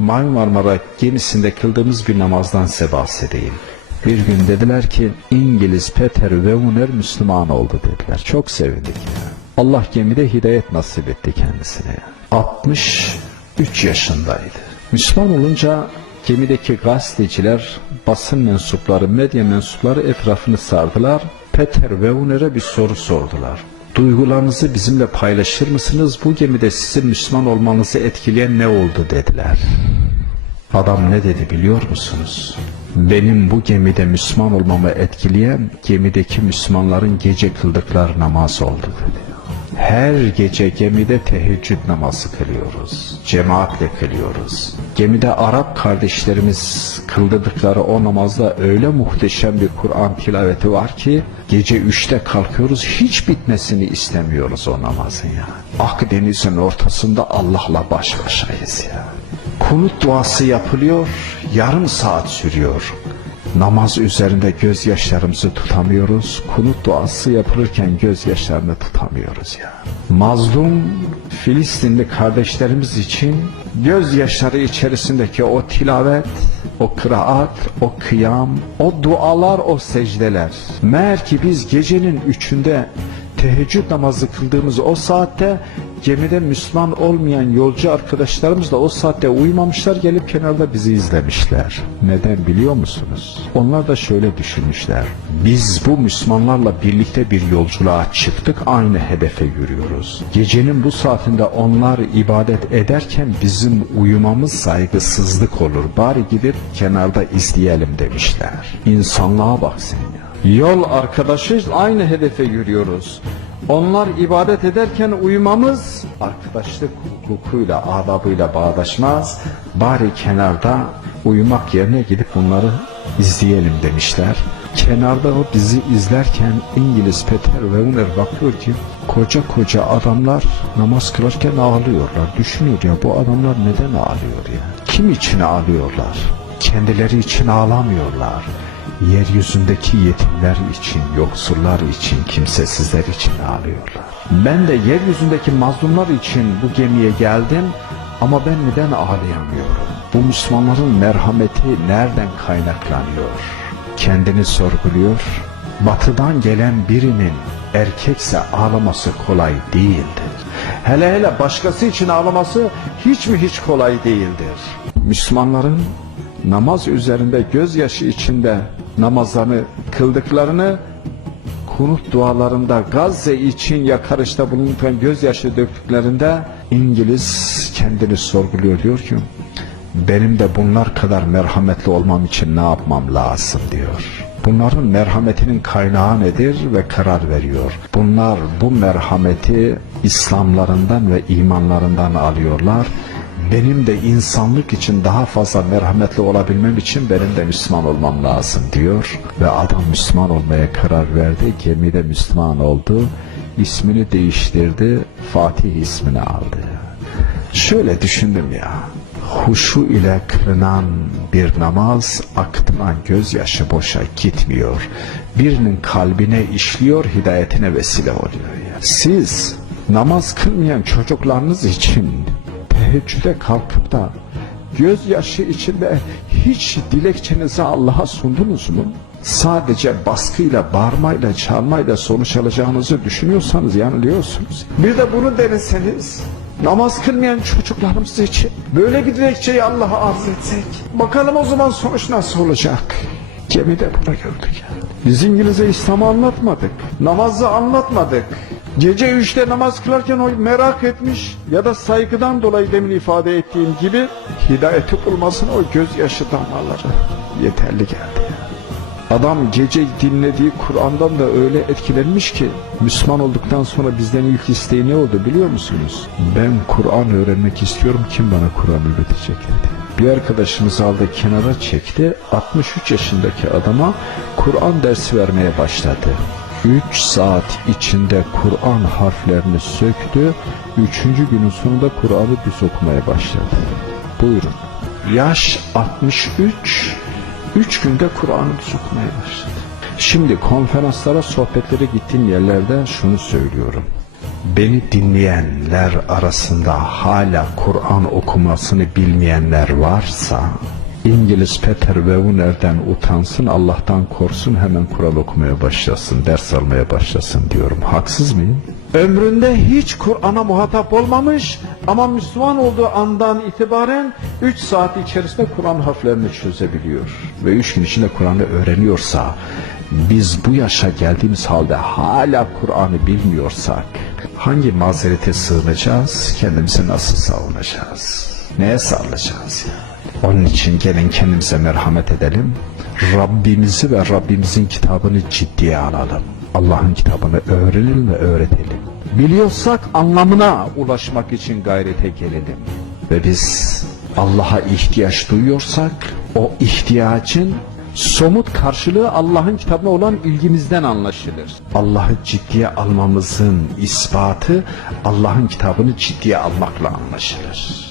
Mavi Marmara gemisinde kıldığımız bir namazdan size bahsedeyim. Bir gün dediler ki İngiliz Peter Weuner Müslüman oldu dediler. Çok sevindik. Allah gemide hidayet nasip etti kendisine. 63 yaşındaydı. Müslüman olunca gemideki gazeteciler, basın mensupları, medya mensupları etrafını sardılar. Peter Weuner'e bir soru sordular. Duygularınızı bizimle paylaşır mısınız? Bu gemide sizin Müslüman olmanızı etkileyen ne oldu dediler. Adam ne dedi biliyor musunuz? Benim bu gemide Müslüman olmamı etkileyen gemideki Müslümanların gece kıldıkları namaz oldu dedi. Her gece gemide teheccüd namazı kılıyoruz. Cemaatle kılıyoruz. Gemide Arap kardeşlerimiz kıldırdıkları o namazda öyle muhteşem bir Kur'an tilaveti var ki gece üçte kalkıyoruz hiç bitmesini istemiyoruz o namazın ya. Akdeniz'in ortasında Allah'la baş başayız ya. Kunut duası yapılıyor, yarım saat sürüyor. Namaz üzerinde gözyaşlarımızı tutamıyoruz. Kunut duası yapılırken gözyaşlarını tutamıyoruz ya. Mazlum Filistinli kardeşlerimiz için gözyaşları içerisindeki o tilavet, o kıraat, o kıyam, o dualar, o secdeler. Meğer ki biz gecenin üçünde teheccüd namazı kıldığımız o saatte gemide Müslüman olmayan yolcu arkadaşlarımız da o saatte uyumamışlar gelip kenarda bizi izlemişler. Neden biliyor musunuz? Onlar da şöyle düşünmüşler. Biz bu Müslümanlarla birlikte bir yolculuğa çıktık aynı hedefe yürüyoruz. Gecenin bu saatinde onlar ibadet ederken bizim uyumamız saygısızlık olur. Bari gidip kenarda izleyelim demişler. İnsanlığa bak sen ya. Yol arkadaşız aynı hedefe yürüyoruz. Onlar ibadet ederken uyumamız arkadaşlık hukukuyla, adabıyla bağdaşmaz. Bari kenarda uyumak yerine gidip onları izleyelim demişler. Kenarda o bizi izlerken İngiliz Peter Weuner bakıyor ki koca koca adamlar namaz kılarken ağlıyorlar. Düşünüyor ya bu adamlar neden ağlıyor ya? Kim için ağlıyorlar? Kendileri için ağlamıyorlar yeryüzündeki yetimler için, yoksullar için, kimsesizler için ağlıyorlar. Ben de yeryüzündeki mazlumlar için bu gemiye geldim ama ben neden ağlayamıyorum? Bu Müslümanların merhameti nereden kaynaklanıyor? Kendini sorguluyor. Batıdan gelen birinin erkekse ağlaması kolay değildir. Hele hele başkası için ağlaması hiç mi hiç kolay değildir. Müslümanların namaz üzerinde gözyaşı içinde namazlarını kıldıklarını kunut dualarında Gazze için yakarışta bulunurken gözyaşı döktüklerinde İngiliz kendini sorguluyor diyor ki benim de bunlar kadar merhametli olmam için ne yapmam lazım diyor. Bunların merhametinin kaynağı nedir ve karar veriyor. Bunlar bu merhameti İslamlarından ve imanlarından alıyorlar benim de insanlık için daha fazla merhametli olabilmem için benim de Müslüman olmam lazım diyor. Ve adam Müslüman olmaya karar verdi. Gemide Müslüman oldu. İsmini değiştirdi. Fatih ismini aldı. Şöyle düşündüm ya. Huşu ile kılınan bir namaz aktıran gözyaşı boşa gitmiyor. Birinin kalbine işliyor, hidayetine vesile oluyor ya. Siz namaz kılmayan çocuklarınız için teheccüde kalkıp da gözyaşı içinde hiç dilekçenizi Allah'a sundunuz mu? Sadece baskıyla, bağırmayla, çağırmayla sonuç alacağınızı düşünüyorsanız yanılıyorsunuz. Bir de bunu deneseniz, namaz kılmayan çocuklarımız için böyle bir dilekçeyi Allah'a arz etsek, bakalım o zaman sonuç nasıl olacak? Gemide bunu gördük. Biz İngiliz'e İslam'ı anlatmadık, namazı anlatmadık. Gece üçte namaz kılarken o merak etmiş ya da saygıdan dolayı demin ifade ettiğim gibi hidayeti bulmasına o gözyaşı damlaları yeterli geldi. Adam gece dinlediği Kur'an'dan da öyle etkilenmiş ki Müslüman olduktan sonra bizden ilk isteği ne oldu biliyor musunuz? Ben Kur'an öğrenmek istiyorum kim bana Kur'an öğretecek dedi. Bir arkadaşımız aldı kenara çekti 63 yaşındaki adama Kur'an dersi vermeye başladı. 3 saat içinde Kur'an harflerini söktü. Üçüncü günün sonunda Kur'an'ı düz okumaya başladı. Buyurun. Yaş 63, 3 günde Kur'an'ı düz okumaya başladı. Şimdi konferanslara, sohbetlere gittiğim yerlerde şunu söylüyorum. Beni dinleyenler arasında hala Kur'an okumasını bilmeyenler varsa İngiliz Peter Wewner'den utansın, Allah'tan korksun, hemen Kur'an okumaya başlasın, ders almaya başlasın diyorum. Haksız mıyım? Ömründe hiç Kur'an'a muhatap olmamış ama Müslüman olduğu andan itibaren 3 saat içerisinde Kur'an harflerini çözebiliyor. Ve 3 gün içinde Kur'an'ı öğreniyorsa, biz bu yaşa geldiğimiz halde hala Kur'an'ı bilmiyorsak, hangi mazerete sığınacağız, kendimizi nasıl savunacağız? Neye sarılacağız ya? Onun için gelin kendimize merhamet edelim. Rabbimizi ve Rabbimizin kitabını ciddiye alalım. Allah'ın kitabını öğrenelim ve öğretelim. Biliyorsak anlamına ulaşmak için gayrete gelelim. Ve biz Allah'a ihtiyaç duyuyorsak o ihtiyacın somut karşılığı Allah'ın kitabına olan ilgimizden anlaşılır. Allah'ı ciddiye almamızın ispatı Allah'ın kitabını ciddiye almakla anlaşılır.